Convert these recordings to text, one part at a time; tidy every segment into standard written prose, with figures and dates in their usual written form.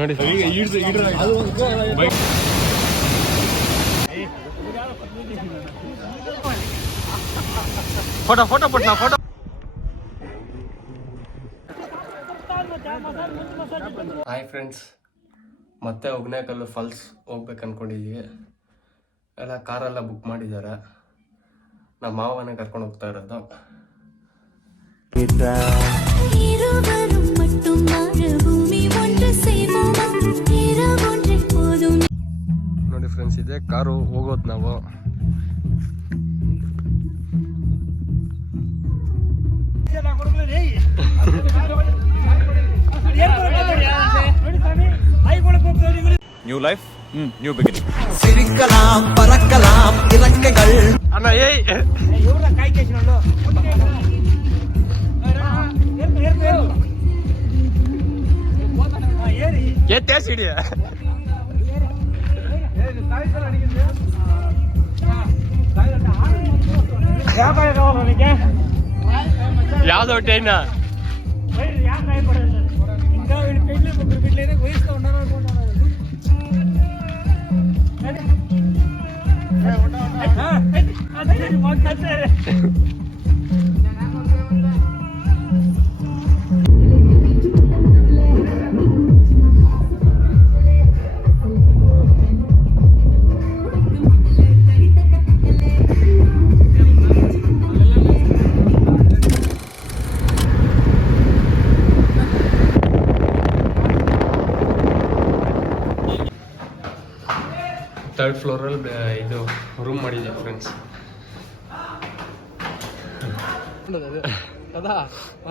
ನೋಡಿ photo photo Patna photo. Hi friends, ಮತ್ತೆ ಹೊಗ್ನೇಕಲ್ಲು falls ಹೋಗ್ಬೇಕು ಅನ್ಕೊಂಡಿದ್ದೀವಿ. ಎಲ್ಲ ಕಾರೆಲ್ಲ ಬುಕ್ ಮಾಡಿದ್ದಾರೆ. ನಮ್ಮ ಮಾವನೇ ಕರ್ಕೊಂಡು ಹೋಗ್ತಾ ಇರೋದು. ನೋಡಿ ಫ್ರೆಂಡ್ಸ್, ಇದೆ ಕಾರು ಹೋಗೋದು ನಾವು. New life, new beginning. ಸಿರಿಕಲಾಂ ಪರಕಲಾಂ ಇರಕ್ಕೆಗಳು ಅಣ್ಣ ಏಯ್ ಸಿಡಿಯ ಯಾವ್ದು ಟ್ರೈನ್ ಥರ್ಡ್ ಫ್ಲೋರಲ್ಲಿ ಇದು ರೂಮ್ ಮಾಡಿದ್ದೀವಿ ಫ್ರೆಂಡ್ಸ್.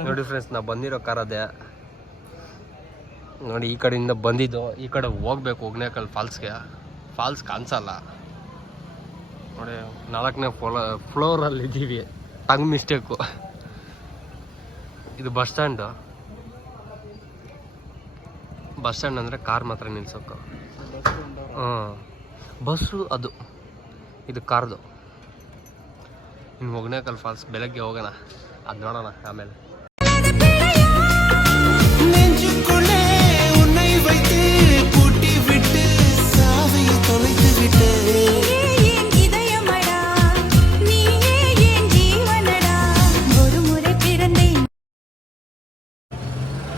ನೋಡಿ ಫ್ರೆಂಡ್ಸ್, ನಾವು ಬಂದಿರೋ ಕಾರ್ ಅದೇ ನೋಡಿ. ಈ ಕಡೆಯಿಂದ ಬಂದಿದ್ದು, ಈ ಕಡೆ ಹೋಗ್ಬೇಕು ಹೊಗ್ನೇಕಲ್ ಫಾಲ್ಸ್ಗೆ. ಫಾಲ್ಸ್ ಕಾಣಿಸಲ್ಲ ನೋಡಿ. 4ನೇ ಫ್ಲೋರಲ್ಲಿ ಇದ್ದೀವಿ. Tongue mistake. ಇದು ಬಸ್ ಸ್ಟ್ಯಾಂಡ್. ಬಸ್ ಸ್ಟ್ಯಾಂಡ್ ಅಂದರೆ ಕಾರ್ ಮಾತ್ರ ನಿಲ್ಸೋಕು. ಬಸ್ಸು ಅದು, ಇದು ಕಾರ್ದು. ಇನ್ನು ಹೊಗ್ನೇಕಲ್ ಫಾಲ್ಸ್ ಬೆಳಗ್ಗೆ ಹೋಗೋಣ, ಅದು ನೋಡೋಣ ಆಮೇಲೆ.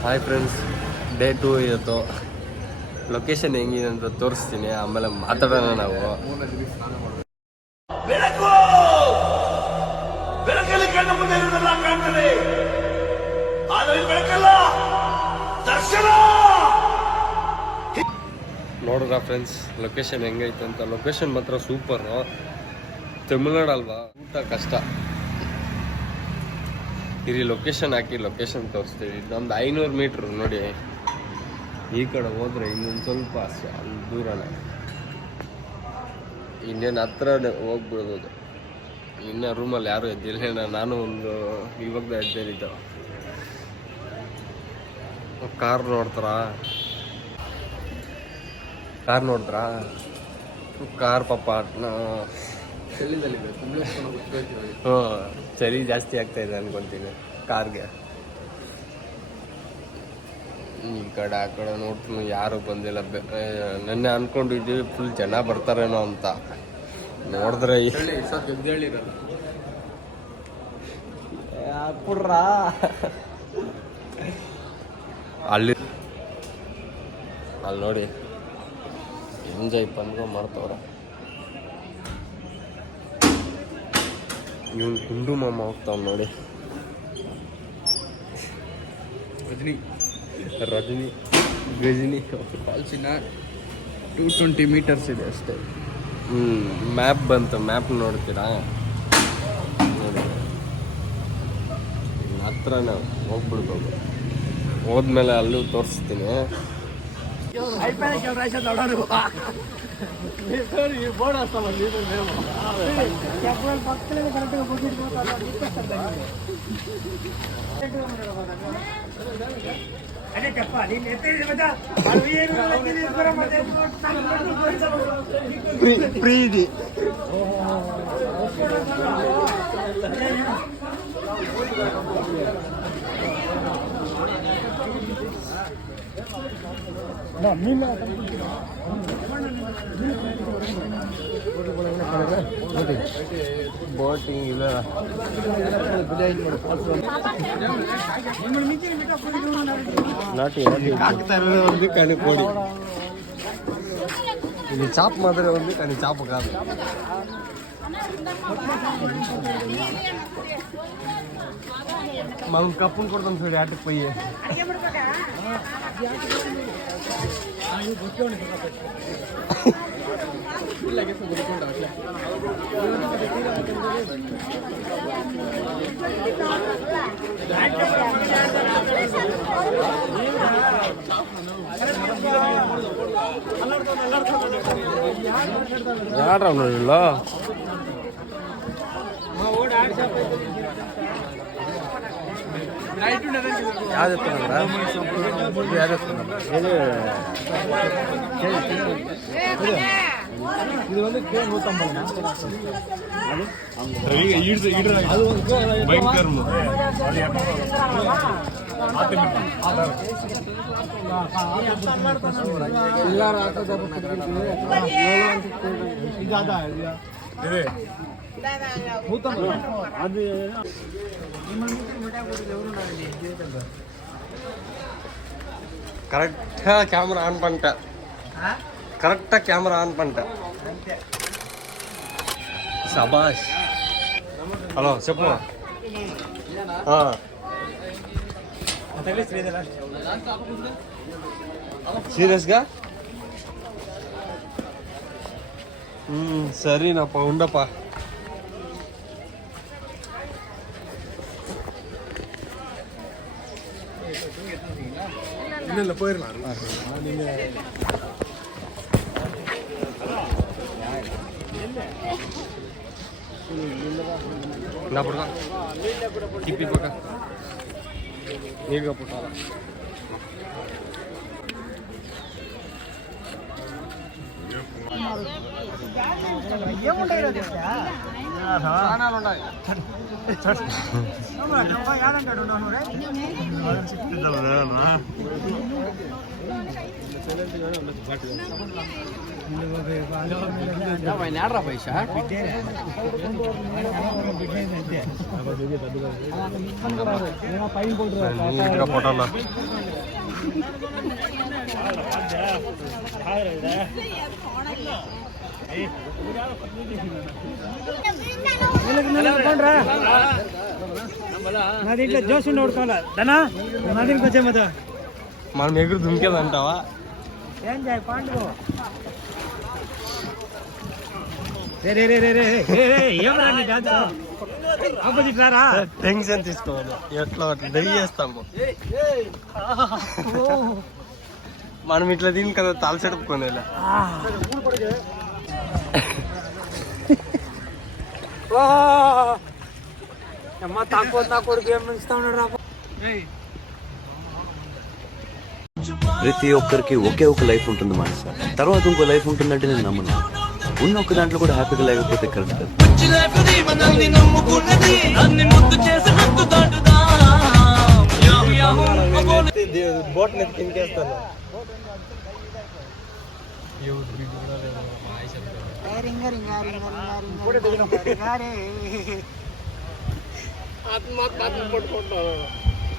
ಹಾಯ್ ಫ್ರೆಂಡ್ಸ್, ಡೇ 2 ಇವತ್ತು. ಲೊಕೇಶನ್ ಹೆಂಗಿದೆ ಅಂತ ತೋರಿಸ್ತೀನಿ, ಆಮೇಲೆ ಮಾತಾಡೋಣ ನಾವು. ನೋಡ್ರ ಫ್ರೆಂಡ್ಸ್, ಲೊಕೇಶನ್ ಹೆಂಗೈತೆ ಅಂತ. ಲೊಕೇಶನ್ ಮಾತ್ರ ಸೂಪರು. ತಮಿಳ್ನಾಡು ಅಲ್ವಾ, ಊಟ ಕಷ್ಟ. ಇಲ್ಲಿ ಲೊಕೇಶನ್ ಹಾಕಿ ಲೊಕೇಶನ್ ತೋರಿಸ್ತೀವಿ. ನಮ್ದು 500 ಮೀಟ್ರು ನೋಡಿ. ಈ ಕಡೆ ಹೋದ್ರೆ ಇನ್ನೊಂದು ಸ್ವಲ್ಪ ಅಲ್ಲಿ ದೂರನೇ, ಇನ್ನೇನು ಹತ್ರನೇ ಹೋಗ್ಬಿಡ್ಬೋದು. ಇನ್ನು ರೂಮಲ್ಲಿ ಯಾರು ಎದ್ದಿಲ್ಲ. ನಾನು ಒಂದು ಇವಾಗ ಎದ್ದೇಳಿದ್ದು. ಕಾರ್ ನೋಡ್ತಾರಾ? ಕಾರ್ ಪಾಪ ಚಳಿ ಜಾಸ್ತಿ ಆಗ್ತಾ ಇದೆ ಅನ್ಕೊಂತೀನಿ ಕಾರ್ಗೆ. ಈ ಕಡೆ ಆ ಕಡೆ ನೋಡ್ತೀನಿ, ಯಾರು ಬಂದಿಲ್ಲ. ನೆನ್ನೆ ಅನ್ಕೊಂಡಿದ್ದೀವಿ ಫುಲ್ ಜನ ಬರ್ತಾರೇನೋ ಅಂತ. ನೋಡಿದ್ರೆ ಅಲ್ಲಿ ನೋಡಿ ಎಂಜಾಯ್ ಬಂದು ಮಾಡ್ತವ್ರೆ. ಇವನು ಗುಂಡು ಮಾಮ ಹೋಗ್ತಾವ ನೋಡಿ. ರಜನಿ ಗಜನಿ ಫಾಲ್ಸಿನ 220 ಮೀಟರ್ಸ್ ಇದೆ ಅಷ್ಟೇ. ಮ್ಯಾಪ್ ಬಂತು, ಮ್ಯಾಪ್ ನೋಡ್ತೀರಾ? ನೋಡಿ ಹತ್ರ ನಾವು ಹೋಗ್ಬಿಡ್ಬೋದು. ಹೋದ್ಮೇಲೆ ಅಲ್ಲೂ ತೋರಿಸ್ತೀನಿ. ಪ್ರೀತಿ ಬೋಟಿಂಗ್ ಇಲ್ಲ నాటి ఉంది కానీ కోడి ఇది చాప మాదిరి ఉంది కానీ చాప కాదు. మనం కప్పును కొడతాం చూడు ఆటకు పోయి. ಯಾರ ನೋಡಿಲ್ಲ ಯಾವ್ದು இது வந்து கரெக்டா கேமரா ஆன் பண்ணிட்டேன். கரெக்டா கேமரா ஆன் பண்ணிட்டேன். சபாஷ். హలో చెప్పు. సీరియస్గా సరేనప్ప ఉండప్పా. இல்லை போயிடலாம். என்ன போடுறா டிப்பி பக்க நீங்க போட்டாரா పైసా ఫోటోలో నా దీంట్లో జోష్ ఉండి ఉడకాల దనా నా దీనికి వచ్చే మత మనం ఎగురు దుమికేదంటావా? ఏం చేయ పాండు రే రే రే రే రే ఏమరా నీ డాన్స్ ఆపోజిట్ రారా. టెన్షన్ తీసుకోవాలి. ఎట్లా అట్లా డై చేస్తాము మనం ఇట్లా దీని కదా తాల్చెడుపుకోనేలా. అమ్మ తక్కువ నా కొడుకు ఏం ఇస్తా ఉన్నాడు రా. ప్రతి ఒక్కరికి ఒకే ఒక లైఫ్ ఉంటుంది మనసు, తర్వాత ఇంకో లైఫ్ ఉంటుందంటే నేను నమ్మను. ఉన్న ఒక్క దాంట్లో కూడా హ్యాపీగా లేకపోతే కరెక్ట్ కాదు. బోట్ నెత్తి తినికేస్తాను.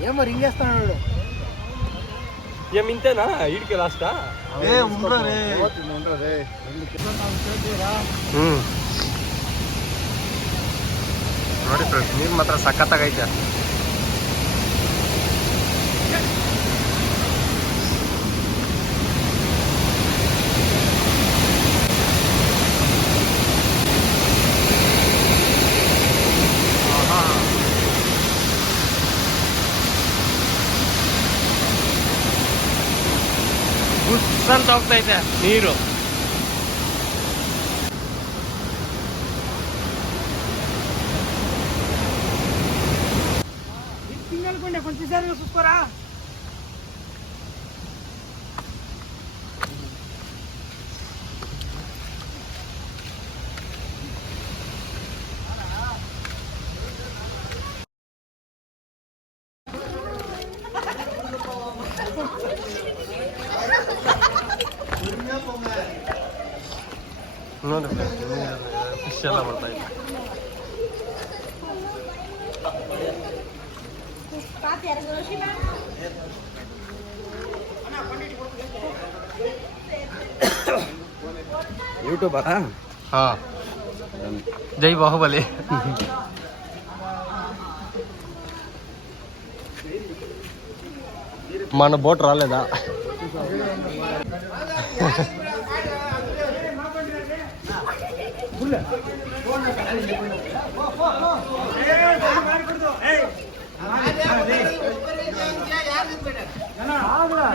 ఏమో రింగేస్తాడు. ఏం ఇంతేనా ఈడికి లాస్టా? ನೋಡಿ ಫ್ರೆಂಡ್ಸ್, ನೀರು ಮಾತ್ರ ಸಖತ್ತಾಗೈತೆ. ಬುಸ್ ಅಂತ ಹೋಗ್ತೈತೆ ನೀರು. తింగనుకోండి కొంచెం సరిగా చూసుకోరా. ನೋಡಿ ಫಿಶ್ ಎಲ್ಲ ಬರ್ತಾ ಇದೆ. ಯೂಟ್ಯೂಬರಾ? ಹಾ, ಜೈ ಬಾಹುಬಲಿ. మన బోట్ రాలేదా?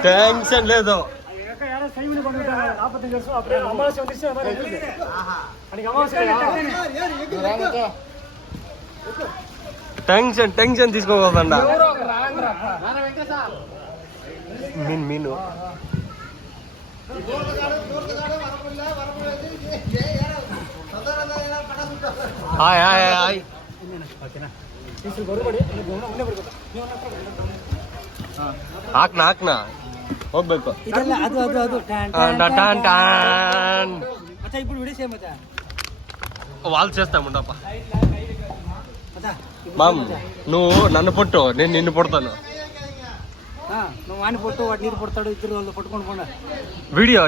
టెన్షన్ లేదు. టెన్షన్ తీసుకోకూడదండ. మీను ಹಾಯ್ ಹಾಯ್ ಹಾಯ್. ಹಾಕ್ನಾ ಹೋಗ್ಬೇಕು. వాళ్ళు చేస్తాముండప్ప. మామ్ నువ్వు నన్ను పొట్టు, నేను నిన్ను పొడతాను. నువ్వు వాడిని పొట్టు, వాడు నీరు పొడతాడు, ఇద్దరు వాళ్ళు పట్టుకొని పోండి. వీడియో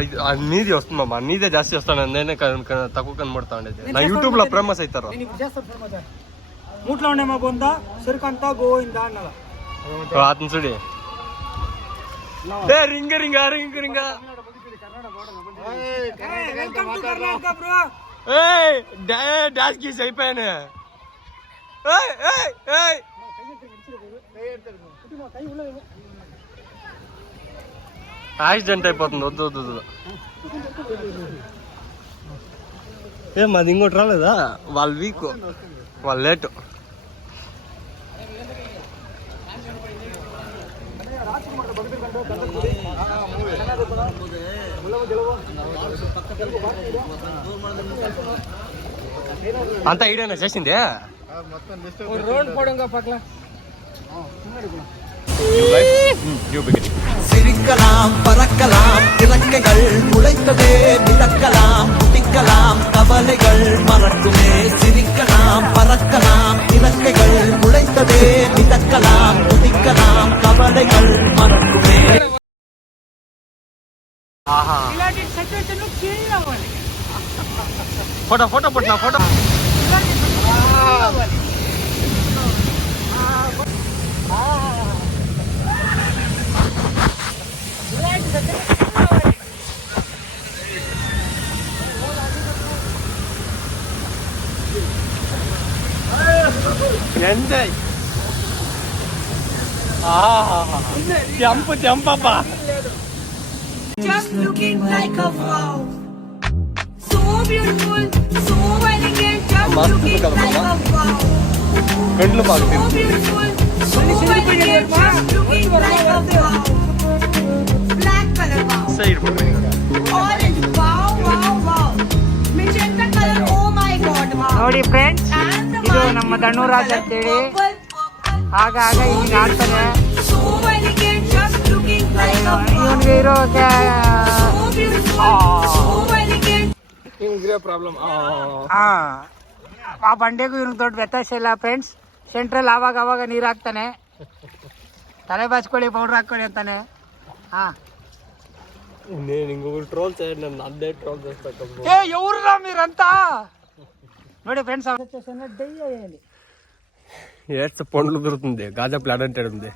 నీది వస్తుందమ్మా, నీదే జాస్తి వస్తాను. నేనే తక్కువ కనబడతా ఉండేది. నా యూట్యూబ్ లో ఫేమస్ అవుతారు. మూట్లో ఉండేమో బొందా సరుకంతా గోయిందా అన్నదా అతను చూడి రింగ రింగ రింగ రింగ. డాష్ గీస్ అయిపోయాను. యాక్సిడెంట్ అయిపోతుంది. వద్దు వద్దు వద్దు. మాది ఇంకోటి రాలేదా? వాళ్ళు వీక్, వాళ్ళు లేటు. అంతా ఐడియానా చేసింది? சிரிக்கலாம் பறக்கலாம் இறக்கைகள் முளைத்ததே மிதக்கலாம் குதிக்கலாம் கவலைகள் மறக்குமே சிரிக்கலாம் பறக்கலாம் இறக்கைகள் முளைத்ததே மிதக்கலாம் குதிக்கலாம் கவலைகள் மறக்குமே. ఫోటో ఫోటో పట్టినా ఫోటో. ఎంజాయ్. జంపబ్బా. Just looking like a wow. So beautiful, so elegant, just looking like a wow. గంటలు బాగా So beautiful, so elegant, just looking like a wow. Black color wow. Side Orange wow, wow, wow. Magenta color, oh my god, wow. ನೋಡಿ friends, And the ಇದು one ನಮ್ಮ ಧನುರಾಜ್ ಅಂತೇಳಿ. purple, ಆಗಾಗ ಹಿಂಗೆ ಆಡ್ತಾನೆ. so elegant, just looking like a wow. ಇವನಿಗೆ ಇರೋ So beautiful, so elegant. ಆ ಬಂಡೆಗೂ ಇವ್ನಿಗೆ ದೊಡ್ಡ ವ್ಯತ್ಯಾಸ ಇಲ್ಲ ಫ್ರೆಂಡ್ಸ್. ಸೆಂಟ್ರಲ್ ಆವಾಗ ಅವಾಗ ನೀರು ಹಾಕ್ತಾನೆ. ತಲೆ ಬಾಚ್ಕೊಳ್ಳಿ, ಪೌಡ್ರ್ ಹಾಕ್ಕೊಳ್ಳಿ ಅಂತಾನೆ. నేను ఇంకొకరు ట్రోల్ చేయండి, నన్ను అదే ట్రోల్ చేస్తా. ఎవరురా మీరంతా? ನೋಡಿ ఫ్రెండ్స్, ఏడ్స్ పండ్లు దొరుకుతుంది. గాజా ప్లాన్ అంటే ఉంది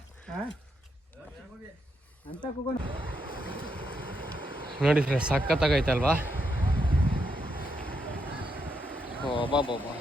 ನೋಡಿ ಫ್ರೆಂಡ್ಸ್, ಸಖತ್ತಾಗೈತಲ್ವಾ? ಬಾಬಾ ಬಾಬಾ.